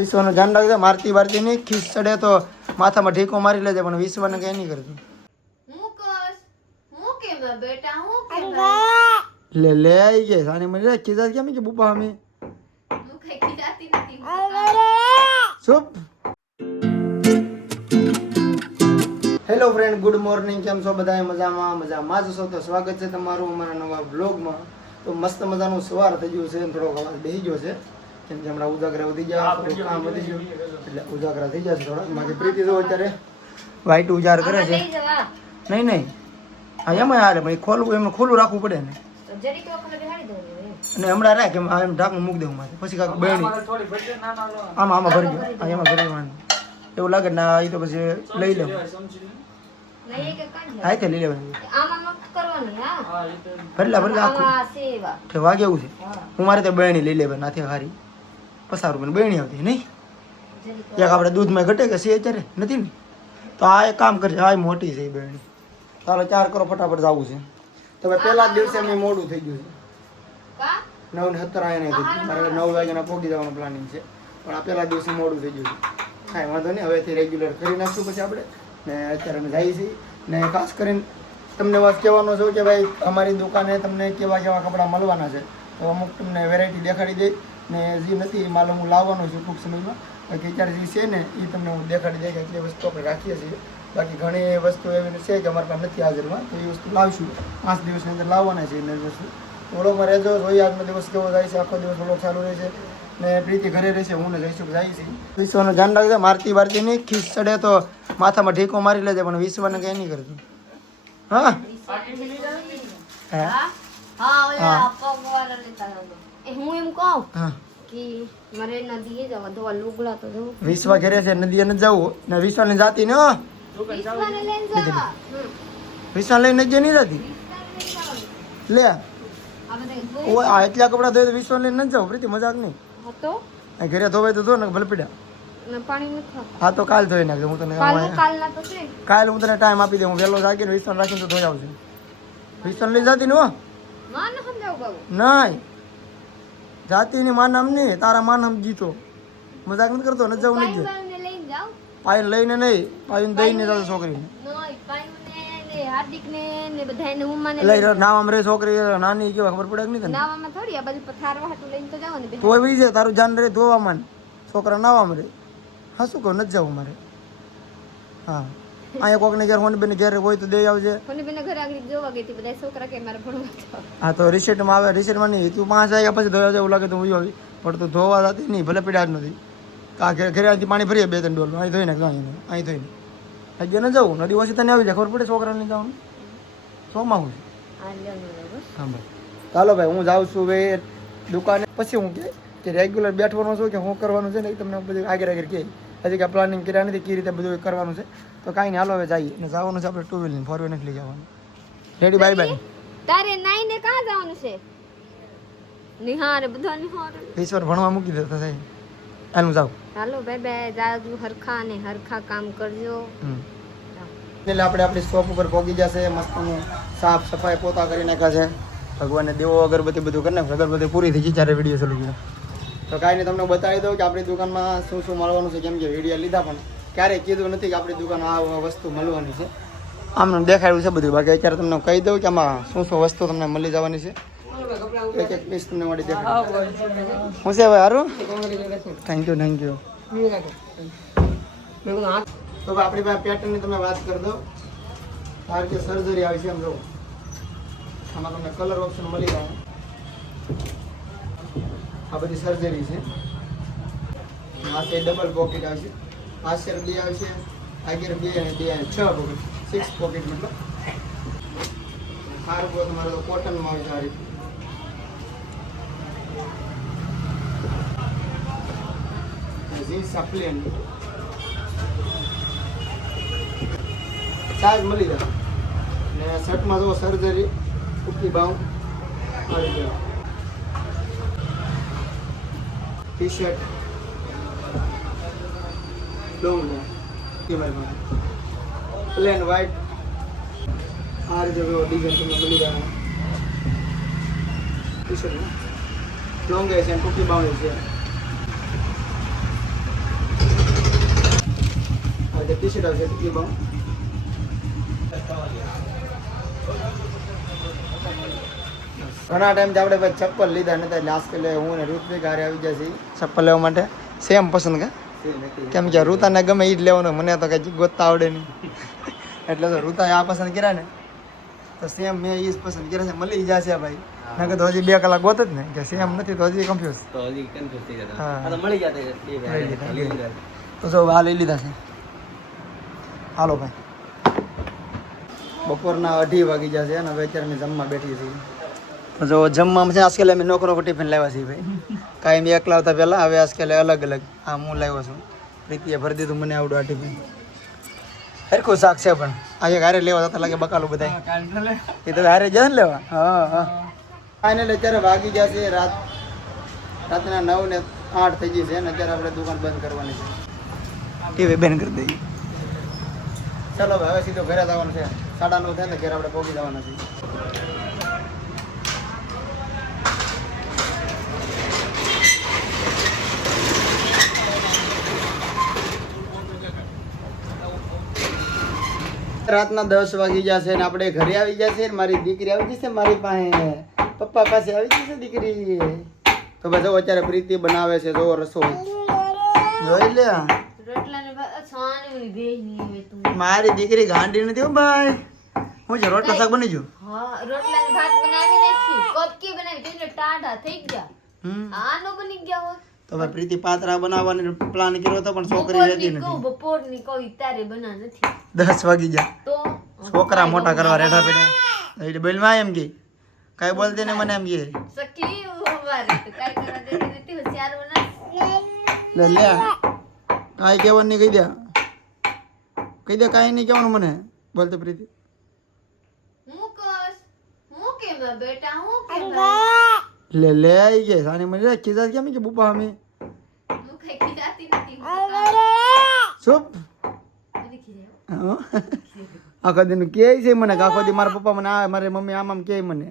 વિશ્વનું ધ્યાન રાખજે, મારતી બારતી નહીં, ખીસ ચડે તો માથામાં ઢીકો મારી લેજે, પણ વિશ્વને કઈ નહીં કરતું. લે લે આવી ગઈ સાની મને ખીજા કેમ કે બુપા અમે ચૂપ. Hello friend, good morning. કેમ છો બધા? મજામાં જ છો? તો સ્વાગત છે તમારું અમારા નવા બ્લોગમાં. તો મસ્ત મજાનું સવાર થઈ ગયું છે, થોડોક અવાજ બેસી ગયો છે કેમ કે હમણાં ઉજાગરા વધી ગયા, થોડું કામ વધી ગયું એટલે ઉજાગરા થઈ જશે થોડા. બાકી પ્રીતિ જો અત્યારે વાઈટ ઉજાર કરે છે. નહીં હા એમાં હારે ભાઈ, ખોલવું એમાં ખોલું રાખવું પડે ને. અને હમણાં રાખ એમ ઢાંકણું મૂકી દેવું મારે, પછી કાંઈક બેણી આમાં ભરી ગયો, એમાં ભરી દેવાનું. એવું લાગે ના એ તો પછી લઈ લઉં. હા તે લઈ લેવાનું. ભરલા આખું વાગે એવું છે. હું મારે તો બેણી લઈ લેવા નાથી હારી પસાર રૂપિયા બેણી આવતી નહીં. એક આપણે દૂધમાં ઘટે કે છે અત્યારે નથી ને, તો આ એક કામ કરશે. આ મોટી છે એ બેણી. ચાલો 4 કરો ફટાફટ જવું છે. તો ભાઈ પહેલા જ દિવસે અમે મોડું થઈ ગયું છે. 9:17 અહીંયા નહીં થઈ. મારે 9 વાગ્યાના પહોંચી જવાનું પ્લાનિંગ છે, પણ આ પહેલા દિવસે મોડું થઈ ગયું છે. કાંઈ વાંધો નહીં, હવેથી રેગ્યુલર કરી નાખશું પછી આપણે. ને અત્યારે અમે જઈએ છીએ. ને ખાસ કરીને તમને વાત કહેવાનો છું કે ભાઈ અમારી દુકાને તમને કેવા કેવા કપડાં મળવાના છે. તો અમુક તમને વેરાયટી દેખાડી દઈ, ને જે નથી એ માલ હું લાવવાનો છું ટૂંક સમયમાં. બાકી અત્યારે જે છે ને એ તમને હું દેખાડી દઈ કે એટલી વસ્તુ આપણે રાખીએ છીએ. બાકી ઘણી વસ્તુ એવી છે કે અમારી પાસે નથી હાજરમાં, તો એ વસ્તુ લાવશું. 5 દિવસની અંદર લાવવાના છે એ વસ્તુ. વ્લોગમાં રહેજો. જોઈએ આજનો દિવસ કેવો જાય છે. આખો દિવસ વ્લોગ ચાલુ રહેશે. ને પ્રીતિ ઘરે રહેશે, હું ને જઈશું જાય છે. વિશ્વનું ધ્યાન રાખજે, મારતી બારતી નહીં, ખીસ ચડે તો માથામાં ઢીકો મારી લેજે, પણ વિશ્વને કંઈ નહીં કરતું. હા હું એમ કહું કે મારે નદીએ જવા ધોવા લુગડા તો ધો. વિશ્વ ઘરે છે, નદીએ ન જવું ને વિશ્વને જાતી ને વિશ્વ લઈને જ નહીં રહેતી. લે આ એટલા કપડા ધોય તો વિશ્વ લઈને ન જાવ પ્રીતિ, મજાક નહીં. ઘરે ધોવાય તો ધો ને ભલે પીડા પાણી નથી. હા તો કાલ ધોઈ નાખજો. હું તને કાલ હું તને ટાઈમ આપી દઉં. હું વહેલો જાગીને વિશ્વાસ રાખીને તો ધોઈ આવશે. વિશ્વાસ લઈ જાતી ને હો નહીં, જાતિની માનમ નહીં, તારા માનમ જીતો. મજાક નથી કરતો, ન જવું નથી. પાયન લઈને નહીં, પાયન દઈને જતો છોકરીને. નામ રે છોકરી નાની કેવા ખબર પડે નહીં તને? તોય વી છે તારું ધ્યાન રે ધોવામાં, છોકરા નાવામાં રે. હા શું કહું, નથી જવું મારે. હા અહીંયા કોકને ઘેર હોની બેન ઘેર હોય તો દઈ આવજે. હા તો રિસેટમાં આવે, રિસેટમાં નહીં. તું 5 વાગ્યા પછી ધોવા એવું લાગે તો હું આવી, પણ તું ધોવા જતી નહીં. ભલે પીડા જ નથી. કા ઘરે અહીંથી પાણી ભરીએ 2-3 ડોલ અહીં ધોઈ નાખ. અહીં ધોઈને હજી ન જવું. નદી ઓછી તને આવી જાય ખબર પડે છોકરાને જવાનું. સોમાં હા ભાઈ ચાલો ભાઈ, હું જાઉં છું ભાઈ દુકાને. પછી હું કે રેગ્યુલર બેઠવાનું છું કે શું કરવાનું છે ને એ તમને બધું આગળ કહે. હજી કાંઈ પ્લાનિંગ કર્યા નથી કઈ રીતે બધું કરવાનું છે. તો કાંઈ નહીં, હાલો હવે જઈએ. ને જવાનું છે આપણે 2 વ્હીલર 4 વ્હીલર લઈ જવાનું. રેડી? Bye bye. તારે નાઈને ક્યાં જવાનું છે? નિહારે બધા નિહારે ઈશ્વર ભણવા મૂકી દેતા થાય. હાલું જાવ. હાલો બાય બાય. જાજુ હરખા ને હરખા કામ કરજો. એટલે આપણે આપણી શોપ ઉપર પહોંચી જશે. મસ્તનું સાફ સફાઈ પોતા કરી નાખ્યા છે. ભગવાનને દેવો અગરબત્તી બધું કરી નાખ્યું. અગરબત્તી પૂરી થઈ ગઈ જ્યારે વિડીયો ચાલુ ગયો. તો કાંઈ નહીં, તમને બતાવી દઉં કે આપણી દુકાનમાં શું શું મળવાનું છે. કેમ કે વિડીયો લીધા પણ ક્યારેય કીધું નથી કે આપણી દુકાનમાં આ વસ્તુ મળવાની છે. આમ દેખાડ્યું છે બધું. બાકી અત્યારે તમને કહી દઉં કે આમાં શું શું વસ્તુ તમને મળી જવાની છે. એક એક પીસ તમને મળી દેખાડું. હું છે ભાઈ સારું? Thank you. તો આપણી પાસે પેટર્નની તમે વાત કરી દો. આ રીતે સર્જરી આવી છે એમ જો. આમાં તમને કલર ઓપ્શન મળી જાય. આ બધી સર્જરી છે. આ છે ડબલ પોકેટ આવશે. આ શેર 2 આવશે. આગળ 2 અને 2 અને 6 પોકેટ, 6 પોકેટ મતલબ. આ રૂપો તમારો કોટનમાં આવશે. આ રીતે જીન્સ પ્લેન સાઈઝ મળી જાય. ને શર્ટમાં જો સર્જરી ઉપલી બાઉ આવી જાય. T shirt long plane white. આ રીતે ડિઝાઇન તમને મળી જાય. ટી શર્ટ લોંગ છે અને ટૂંકી બાઉ છે. બિસ્કિટ આવશે એ બહુ ઘણા ટાઈમથી આપણે ભાઈ ચપ્પલ લીધા નતા એટલે આજકાલ હું ને ઋત્વિક હારે આવી જશે ચપ્પલ લેવા માટે સેમ પસંદ કા કેમ કે ઋતાને ગમે એ જ લેવાનું મને તો કઈ ગોતતા આવડે નહીં એટલે તો ઋતાએ આ પસંદ કર્યા ને તો સેમ મેં એ જ પસંદ કર્યા છે મળી જશે ભાઈ નકર તો હજી 2 કલાક ગોત જ ને કે સેમ નથી તો હજી કન્ફ્યુઝ હા મળી ગયા તો જો આ લઈ લીધા છે હાલો ભાઈ બપોરના 2:30 વાગી જશે અને હવે અત્યારે અમે જમવા બેઠી છીએ તો જો જમવામાં છે આજકાલ અમે નોકરો ટિફિન લાવ્યા છીએ ભાઈ કાંઈ મેં એકલા આવતા પહેલાં હવે આજકાલ અલગ અલગ આ હું લાવ્યો છું પ્રીતિએ ભરી દીધું મને આવડું આ ટિફિન હરખું શાક છે પણ આ એક હારે લેવા જતા લાગે બકાલું બધા એ તો હારે જાય ને લેવા હા હા ફાઇનલ અત્યારે વાગી જશે રાતના 9 ને 8 થઈ ગઈ છે અને અત્યારે આપણે દુકાન બંધ કરવાની છે ટીવી બંધ કરી દઈએ ચાલો હવે સીધો ઘરે જવાનું છે 9:30 થાય ને ઘરે આપણે પહોંચી જવાના છીએ રાતના 10 વાગી જશે ને આપણે ઘરે આવી જશે ને મારી દીકરી આવી જશે મારી પાસે પપ્પા પાસે આવી જશે દીકરી તો બસ અત્યારે પ્રીતિ બનાવે છે જો રસોઈ જોઈ લે મારી દીકરી ગાંડી નથી હો ભાઈ હું છે રોટલા શાક બની ગયું હા રોટલા ને ભાત બનાવી નથી કોપકી બનાવી એટલે ટાઢા થઈ ગયા આનો બની ગયા હોત તો ભાઈ પ્રીતિ પાતરા બનાવવાનો પ્લાન કર્યો તો પણ છોકરી રહેતી નથી બપોરની કોઈ તારે બના નથી 10 વાગી ગયા તો છોકરા મોટા કરવા રેઠા પેડા એટલે બોલમાં એમ કે કાઈ બોલતી ને મને એમ કે સખી હવારે તો કાઈ કરવા દે નથી હોશિયાર બના લે લે કાઈ કેવાનું નહીં કહી દે કાઈ નહીં કહેવાનું મને બોલતો પ્રીતિ હું કે બેટા હું કે લે લે આઈ કે સાને મને ખીજા કેમ કે બુપા અમે હું કઈ ખીજાતી નથી ચૂપ આખો દિન કે છે મને આખો દી મારા પપ્પા મને આવે મારી મમ્મી આમ આમ કે મને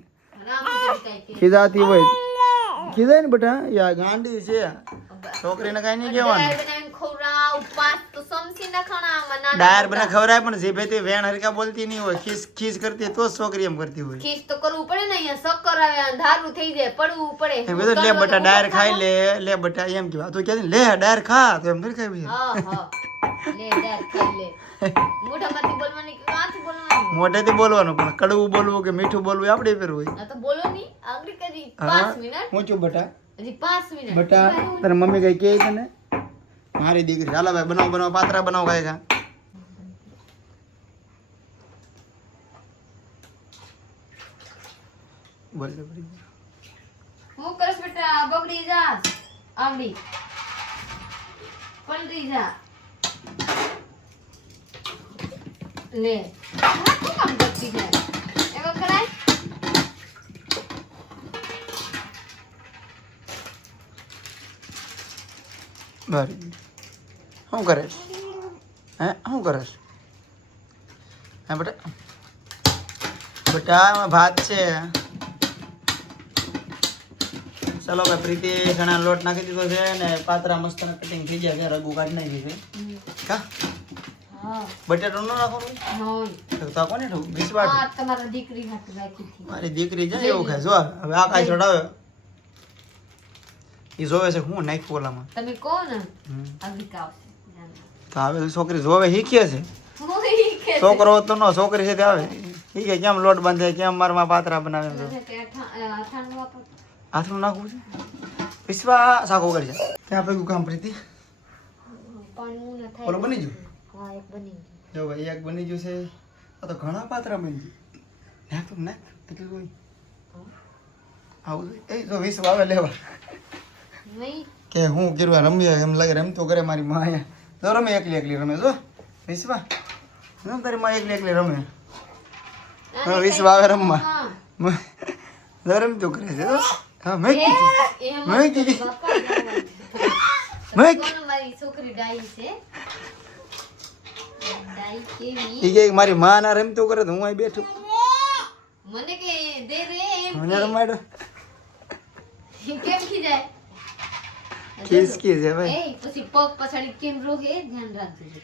ખીજાતી હોય ખીજાય ને બેટા યા ગાંડી છે છોકરીને કઈ નહીં કહેવાનું ડાયર બને ખવરાય પણ જે ભેતી વેણ હરકા બોલતી નહીં હોય ખીસ કરતી તો છોકરી એમ કરતી હોય ખીસ તો કરવું પડે ને અહીંયા શક્કર આવે અંધારું થઈ જાય પડવું પડે એમ કીધું લે બેટા ડાયર ખાઈ લે બેટા એમ કહેવા તું કહેતી લે ડાયર ખા તો એમ થોડી ખાવી હા હા લે ડાયર ખાઈ લે મોઢામાંથી બોલવાની કે કાંથી બોલવાની મોઢેથી બોલવાનું પણ કડવું બોલવું કે મીઠું બોલવું આપણે ફેર હોય ના તો બોલો નહીં આગળ કરી 5 મિનિટ હું છું બેટા હજી 5 મિનિટ બેટા તારી મમ્મી કઈ કહે તને મારી દીકરી ચાલો ભાઈ બનાવ પાતરા બનાવ ખાય ખા બોલ હું કરસ બેટા બગડી જા આવડી પલટી જા લે શું કામ કરતી છે એવો કરાય બરાબર શું કરે હે શું કરે હે બેટા એમાં ભાત છે ચાલો ભાઈ પ્રીતિ ઘણા લોટ નાખી દીધો છે ને પાતરા મસ્ત કટિંગ થઈ ગયા છે રગુ કાઢી નાખી છે કા હા બટેટો ન નાખવાનું તો કોને ઠોક બિસ્વાટ હા તમારા દીકરી હાથ રાખી હતી મારી દીકરી છે એવું ખાય જો હવે આ કાઈ ચડાવે ઈ જોવે છે હું નાખ્યું ઓલામાં તમે કહો ને આવી કાવશે તો હવે છોકરી જોવે શીખે છે છોકરો તો નો છોકરી છે તે આવે શીખે કેમ લોટ બાંધે કેમ મારમાં પાતરા બનાવે હાથનું નાખવું છે વિશ્વા શાકો કરશે ક્યાં પૈકું કામ પ્રીતિ ઓલો બની ગયું હા એક બની ગયું જો ભાઈ એક બની ગયું છે આ તો ઘણા પાતરા બની ગયું નાખ તો નાખ એટલું કોઈ આવું એ તો વિશ્વા આવે લેવા નહીં કે હું કર્યું રમીએ એમ લાગે રમતો કરે મારી માં અહીંયા જો રમે એકલી રમે જો વિશ્વા શું તારી માં એકલી રમે હા વિશ્વા આવે રમવા જો રમતો કરે છે હા મેં મારી છોકરી ડાઈ છે ડાઈ કેવી ઈ કે મારી માં ના રમતો કરે તો હું અહીં બેઠું મને કે દે રે એમ મને રમાડો કેમ ખીજાય ખીસ છે ભાઈ એ પછી પગ પછાડી કેમ રોહે ધ્યાન રાખજો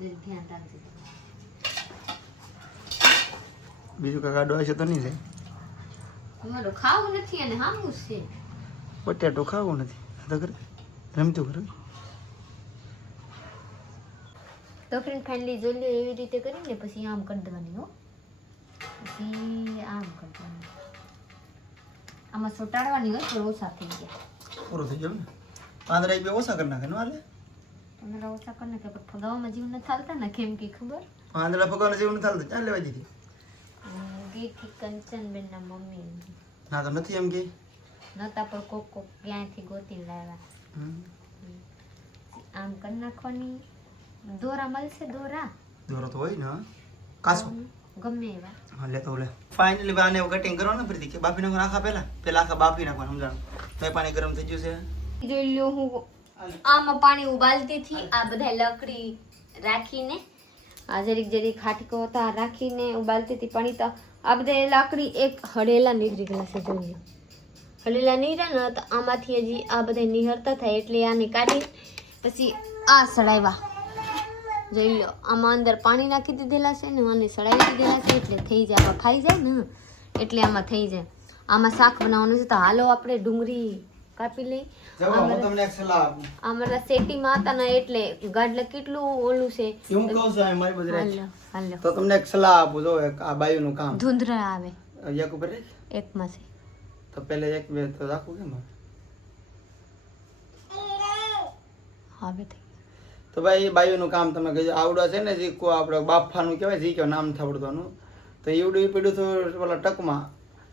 ધ્યાન રાખજો. બીજું કાંઈ ગાડો હશે તો નહીં જાય. મારું ખાવું નથી અને હામું છે. બટાટો ખાવું નથી તો કરે રમતું કરે. તો ફ્રેન્ડ ફાઇનલી જોઈ લો એવી રીતે કરીને પછી આમ કરી દેવાની હો. પછી આમ કરી દેવાની. આમાં સોટાડવાની હોય તો ઓછા થઈ ગયા. પૂરો થઈ ગયો ને 15 રૂપિયા ઓછા કરી નાખે ને હાલે. 15 ઓછા કરી નાખે પણ ફગાવામાં જીવ નથી ચાલતા ને કેમ કે ખબર 15 ફગવાના જેવું નથી ચાલતું. ચાલ લેવા દીધી. ગીથી કંચનબેન ના મમ્મી ના તો નથી એમ કે નતા પણ કોક કોક ક્યાંયથી ગોતી લાવ્યા. આમ કરી નાખવાની. દોરા મળશે દોરા દોરો તો હોય ને કાસો ગમે એવા. હા લેતો લે. ફાઇનલી આને કટિંગ કરવાનું પ્રીતિ કે બાફી નાખો આખા પહેલા આખા બાફી નાખવાનું સમજાણું. તો પાણી ગરમ થઈ ગયું છે. જોઈ લો હું આમાં પાણી ઉબાલતી હતી. આ બધા લકડી રાખીને આ જરીક ખાટકો હતા રાખીને ઉબાલતી હતી પાણી. તો આ બધા લાકડી એક હળેલા નીકળી ગયેલા છે. જોઈ લો હળેલા નીકળ્યા ને તો આમાંથી હજી આ બધા નિહરતા થાય એટલે આને કાઢી પછી આ સડાવ્યા. જોઈ લો આમાં અંદર પાણી નાખી દીધેલા છે ને આને સડાવી દીધેલા છે એટલે થઈ જાય. આમાં ખાઈ જાય ને એટલે આમાં થઈ જાય. આમાં શાક બનાવવાનું છે તો હાલો આપણે ડુંગળી કાપી લઈ. અમારા સેટીમાં હતા ને એટલે ગાડલા કેટલું ઓલું છે. તો તમને એક સલાહ આપું જો આ બાયુનું કામ ધૂંધરા આવે એક ઉપર એકમાં છે તો પહેલે એક બે તો રાખું કેમ હવે થઈ. તો ભાઈ એ બાયુનું કામ તમે કહ્યું આવડો છે ને જે આપણે બાફાનું કહેવાય જે નામ થાવડવાનું તો એવડું પડ્યું હતું ઓલા ટકમાં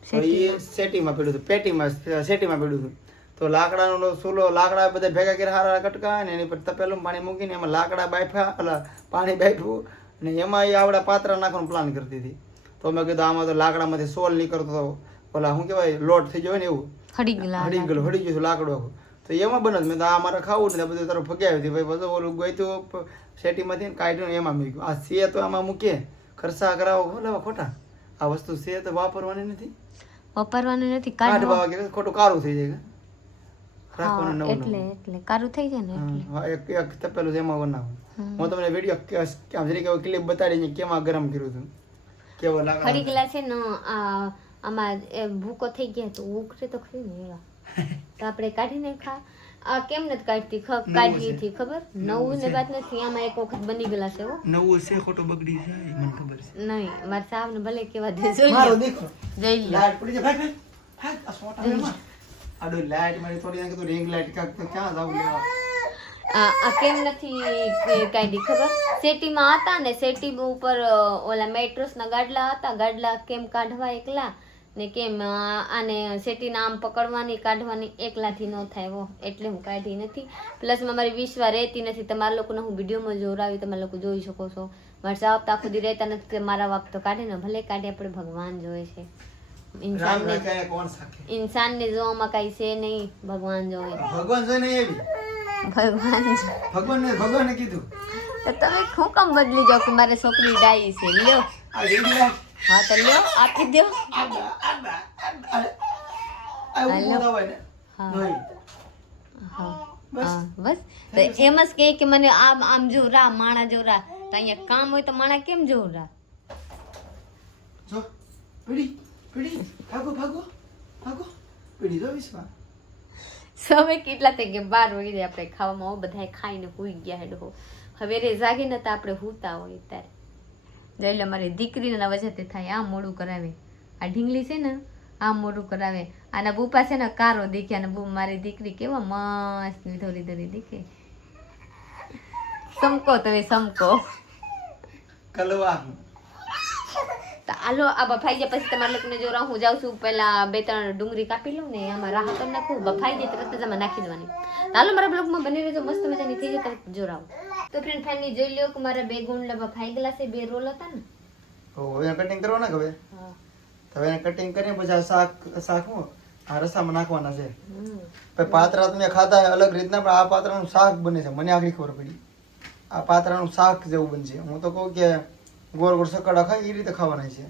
તો એ સેટીમાં પડ્યું હતું પેટીમાં સેટીમાં પડ્યું હતું. તો લાકડાનો ચૂલો લાકડા બધા ભેગા કર્યા હારા કટકા ને એની પર તપેલું પાણી મૂકીને એમાં લાકડા બાફ્યા એટલે પાણી બાફ્યું અને એમાં એ આવડા પાત્રા નાખવાનો પ્લાન કરતી હતી. તો મેં કીધું આમાં તો લાકડામાંથી સોલ નીકળતો હતો ઓલા શું કહેવાય લોટ થઈ ગયો ને એવું હડી ગયું લાકડું આખું. તો એમાં બને મેં તો આ મારે ખાવું નથી બધું તારું ફગ્યાવી હતી ભાઈ બધું ઓલું ગોઈતું શેટીમાંથી કાઢ્યું એમાં મૂક્યું. આ સે તો આમાં મૂકીએ ખર્ચા કરાવો લેવા ખોટા. આ વસ્તુ સે તો વાપરવાની નથી કાઢવા ખોટું કારું થઈ જાય રાખવાનું નવું એટલે કારું થઈ જાય ને એક તપેલું એમાં બનાવું. હું તમને વિડીયો આમ જરીક ક્લિપ બતાડીને કેમાં ગરમ કર્યું હતું કેવો લાગે. ખરી ગયેલા છે ને આમાં ભૂકો થઈ ગયા તો ઉખરે તો ખરી ને એવા તો આપણે કાઢી નાખા. આ કેમ નથી કાઢતી કાઢી હતી ખબર નવું ને વાત નથી. આમાં એક વખત બની ગયેલા છે નવું છે ખોટું બગડી જાય મને ખબર છે નહીં. મારા સાહેબ ને ભલે કેવા દે જોઈ લાઈટ પડી જાય ભાઈ આ સોટા આડો લાઈટ મારી થોડી નાખી તો રિંગ લાઈટ ક્યાં જાવ લેવા. આ કેમ નથી કાઢી ખબર સેટીમાં હતા ને સેટી ઉપર ઓલા મેટ્રોસ ના ગાડલા હતા. ગાડલા કેમ કાઢવા એકલા ને કેમ આને સેટીના આમ પકડવાની કાઢવાની એકલાથી ન થાય હો એટલે હું કાઢી નથી. પ્લસમાં મારી વિશ્વા રહેતી નથી. તમારા લોકોને હું વિડીયોમાં જોરાવી તમે લોકો જોઈ શકો છો. મારા સાહેબ તો આખો દી રહેતા નથી કે મારા વાપ તો કાઢે ને ભલે કાઢે આપણે ભગવાન જોવે છે. ઇન્સાનને જોવામાં કઈ છે નહીં ભગવાન જોવે. ભગવાન કીધું તો તમે શું કામ બદલી જાઓ કે મારે છોકરી ડાઈ છે લ્યો. હા તો લ્યો આપી દો. બસ તો એમ જ કે મને આમ આમ જોરા માણા જોરા તો અહીંયા કામ હોય તો માણા કેમ જોરા. સમય કેટલા થઈ ગયા 12 વાગી જાય આપણે ખાવામાં બધા ખાઈને હુઈ ગયા હેડો. હવે રે જાગી નતા આપણે હુતા હોય ત્યારે જઈ લે મારી દીકરીના વજતે થાય આ મોડું કરાવે. આ ઢીંગલી છે ને આ મોડું કરાવે. આના બુપા છે ને કારો દેખ્યા ને બુ મારી દીકરી કેવા મસ્ત થોડી ધરી દેખે. સમકો તમે સમકો કલવા તો આલો આ બફાઈ જાય પછી તમારા લોકોને જો હું જાઉં છું પેલા 2-3 ડુંગળી કાપી લઉં ને આમાં રાહ કરી નાખું બફાઈ જાય તરત જ આમાં નાખી દેવાની. હાલો મારા બ્લોગમાં બની રહેજો મસ્ત મજાની થઈ જાય તરત જોરાવ. તો ફ્રેન્ડ ફાઇનલી જોઈ લ્યો કે મારા 2 ગુંડલા બફાઈ ગયેલા છે. 2 રોલ હતા ને હવે કટિંગ કરવાના હવે હવે એને કટિંગ કરીને પછી શાક હું આ રસામાં નાખવાના છે. પછી પાત્રા તમે ખાધા અલગ રીતના પણ આ પાત્રાનું શાક બને છે મને આગળ ખબર પડી. આ પાત્રાનું શાક જેવું બનશે. હું તો કહું કે ગોળ ગોળ સકડા ખાય એ રીતે ખાવાના છે.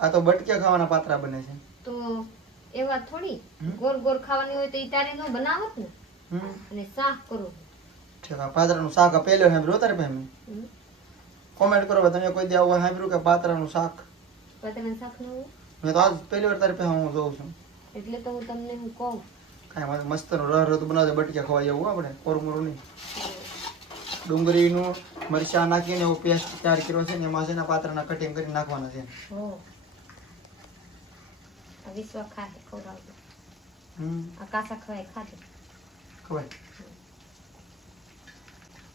આ તો બટક્યા ખાવાના પાત્રા બને છે. તો એવા થોડી ગોળ ગોળ ખાવાની હોય તો ઈ તારે નો બનાવત ને અને શાક કરો. ઠીક આ પાત્રાનું શાક પહેલો હે રોતર પે મે કોમેન્ટ કરો તમે કોઈ દી આવું સાંભળ્યું કે પાતરાનું શાક? પાતરાનું શાક ન હોય મેં તો આજ પહેલી વાર તારી પાસે હું જોઉં છું. એટલે તો હું તમને હું કહું. કાંઈ મારે મસ્તનો રહ તો બનાવજો, બટક્યા ખવાય એવું આપણે કોરમોરું નહીં. ડુંગળીનું મરચાં નાખીને એવો પેસ્ટ તૈયાર કર્યો છે ને એમાં છે ને પાત્રના કટિંગ કરી નાખવાના છે. વિશ્વા ખાય ખવડાવજો. આ કાસા ખવાય ખાધે ખવાય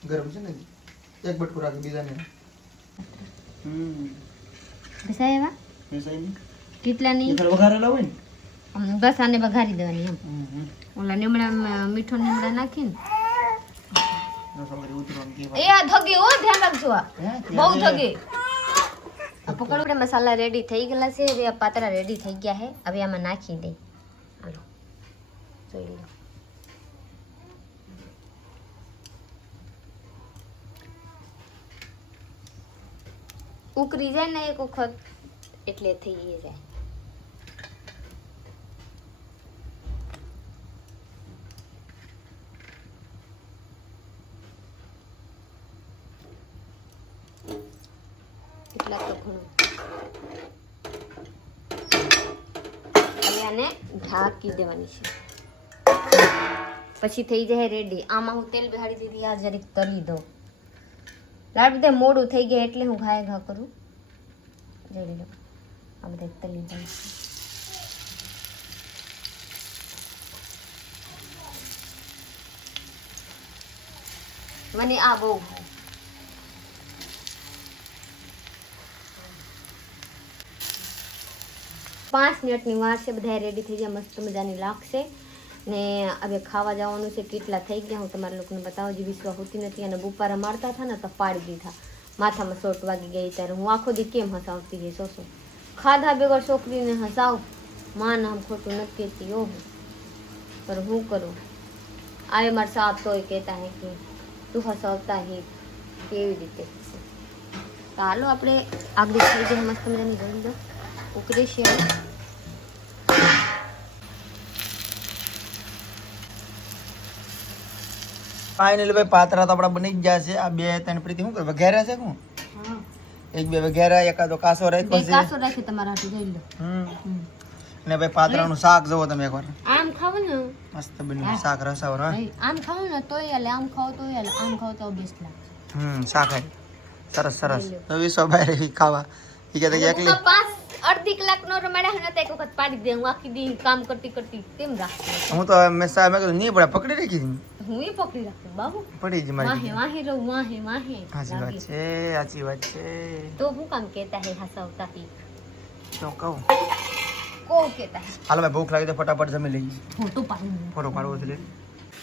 ગરમ છે ને એક બટકું રાખી બીજાને. બેસાય એવા બેસાય કેટલાની વઘારેલા હોય ને બસ આને વઘારી દેવાની એમ. ઓલા લીમડા મીઠો લીમડા નાખીને એ આ ધગે હો ધ્યાન રાખજો. આ બહુ ધગે. આ પકડો. મસાલા રેડી થઈ ગયેલા છે. હવે આ પાતરા રેડી થઈ ગયા છે. હવે આમાં નાખી દે. હાલો જોઈ લો. ઉકરી જાય ને એક વખત એટલે થઈ જાય. એટલા તો ઘણું. હવે આને ઢાંકી દેવાની છે. પછી થઈ જાય રેડી. આમાં હું તેલ બેહાડી દીધી. આ જરીક તળી દઉં. લાડ બધે મોડું થઈ ગયા એટલે હું ઘાય ઘા કરું. જોઈ લો આ બધા તળી દઉં. મને આ બહુ ભાવે. 5 મિનિટની વાર છે. બધા રેડી થઈ ગયા. મસ્ત મજાની લાગશે ને હવે ખાવા જવાનું છે. કેટલા થઈ ગયા હું તમારા લોકોને બતાવું. જે વિશ્વા હોતી નથી અને બુપારા મારતા હતા ને તો પાડી દીધા. માથામાં સોટ વાગી ગઈ. ત્યારે હું આખો દી કેમ હસાવતી ગઈ. સોસો ખાધા બેગર છોકરીને હસાવ માં નામ ખોટું નથી કહેતી. ઓહો પર હું કરું. આવે મારા સાપ તોય કહેતા હે કે તું હસાવતા હે કેવી રીતે. તો હાલો આપણે આગળ થઈ જાય. મસ્ત મજાની જોઈ દો ઉકળી છે. ફાઇનલી ભાઈ પાતરા તો આપણા બની જ ગયા છે. આ 2-3 પ્રીતિ શું કરે વઘાર્યા છે? હું એક બે વઘાર્યા, એકાદો કાસો રાખ્યો છે. કાસો રાખી તમારા હાથે જોઈ લો. અને ભાઈ પાતરાનું શાક જોવો તમે એકવાર. આમ ખાવ ને મસ્ત બન્યું શાક રસાવાર. આમ ખાવ ને તોય હાલે, આમ ખાવ તોય હાલે, આમ ખાવ તો બેસ્ટ લાગે. શાક સરસ સરસ. તો વિશ્વ બહાર ખાવા ઈ કે એકલી 5-અડધી કલાક નો રમાડ્યા ને એક વખત પાડી દે. હું આખી દી કામ કરતી કરતી કેમ રાખતી. હું તો મેં કીધું નહીં પડે પકડી રાખી હતી. હું એ પકડી રાખતી બાબુ. પડી જ મારી વાહે રહું વાહે વાહે. સાચી વાત છે, સાચી વાત છે. તો હું કામ કહેતા હે હસાવતા હી તો કહું કો કહેતા હે. હાલો ભાઈ ભૂખ લાગી તો ફટાફટ જમી લઈએ. ફોટો પાડી ફોટો પાડવો છે.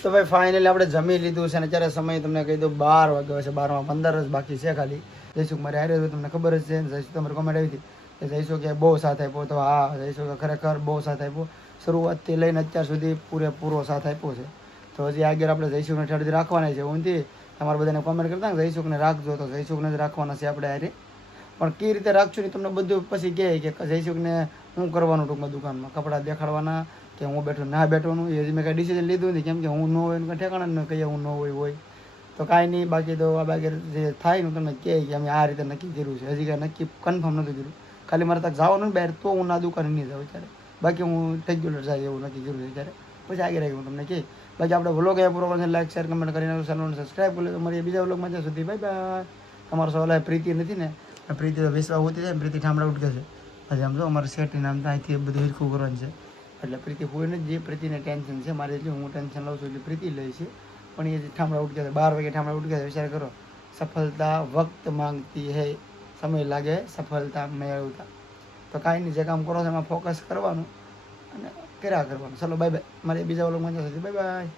તો ભાઈ ફાઇનલી આપણે જમી લીધું છે અને અત્યારે સમય તમને કહી દઉં 12 વાગ્યો છે. 12:15 જ બાકી છે ખાલી. જઈશું મારે હારે તમને ખબર જ છે. જઈશું તમારી કોમેન્ટ આવી હતી કે જઈશું કે બહુ સાથ આપ્યો. તો હા જઈશું કે ખરેખર બહુ સાથ આપ્યો. શરૂઆતથી લઈને અત્યાર સુધી પૂરેપૂરો સાથ આપ્યો છે. તો હજી આગળ આપણે જઈશુકને ઠેરથી રાખવાના છે. ઊંધી તમારા બધાને કોમેન્ટ કરતા ને જઈશુકને રાખજો. તો જઈશુકને જ રાખવાના છે આપણે હારે. પણ કઈ રીતે રાખશું ને તમને બધું પછી કહે કે જઈશુકને શું કરવાનું ટૂંકમાં દુકાનમાં કપડાં દેખાડવાના કે હું બેઠો ના બેઠવાનું. એ હજી મેં કાંઈ ડિસિઝન લીધું નથી કેમ કે હું ન હોય કાંઈ ઠેકાણા ન કહીએ હું ન હોય તો કાંઈ નહીં. બાકી તો આ બાકી જે થાય ને તમને કહે કે અમે આ રીતે નક્કી કર્યું છે. હજી કાંઈ નક્કી કન્ફર્મ નથી કર્યું. ખાલી મારે તક જવાનું ને બહાર તો હું ના દુકાને નહીં જાઉં ત્યારે. બાકી હું રેગ્યુલર જાય એવું નક્કી કર્યું છે ત્યારે. પછી આગળ આવી હું તમને કહે. બાકી આપણે વ્લોગ અહીંયા પૂરો કરશે. લાઈક શેર કમેન્ટ કરીને ચેનલને સબસ્ક્રાઈબ કરી લો. તો મારી બીજા વ્લોગમાં ત્યાં સુધી બાય બાય. તમારો સવાલ પ્રીતિ નથી ને પ્રીતિ તો વિશ્વા હોતી છે ને પ્રીતિ ઠામડા ઉઠકે છે. હજી આમ જો અમારે સેટની નામ અહીંથી બધું હિરખું કરવાનું છે. એટલે પ્રીતિ હોય ને જે પ્રીતિને ટેન્શન છે મારે એટલું હું ટેન્શન લઉં છું એટલે પ્રીતિ લે છે. પણ એ ઠામડા ઉઠકે છે 12 વાગે ઠામડા ઉઠકે છે. વિચાર કરો સફળતા વક્ત માંગતી હે, સમય લાગે સફળતા મેળવતા. તો કાંઈ નહીં જે કામ કરો છો એમાં ફોકસ કરવાનું અને કર્યા કરવાનું. ચલો બાય બાય. મારે બીજા વ્લોગમાં જશે. Bye bye.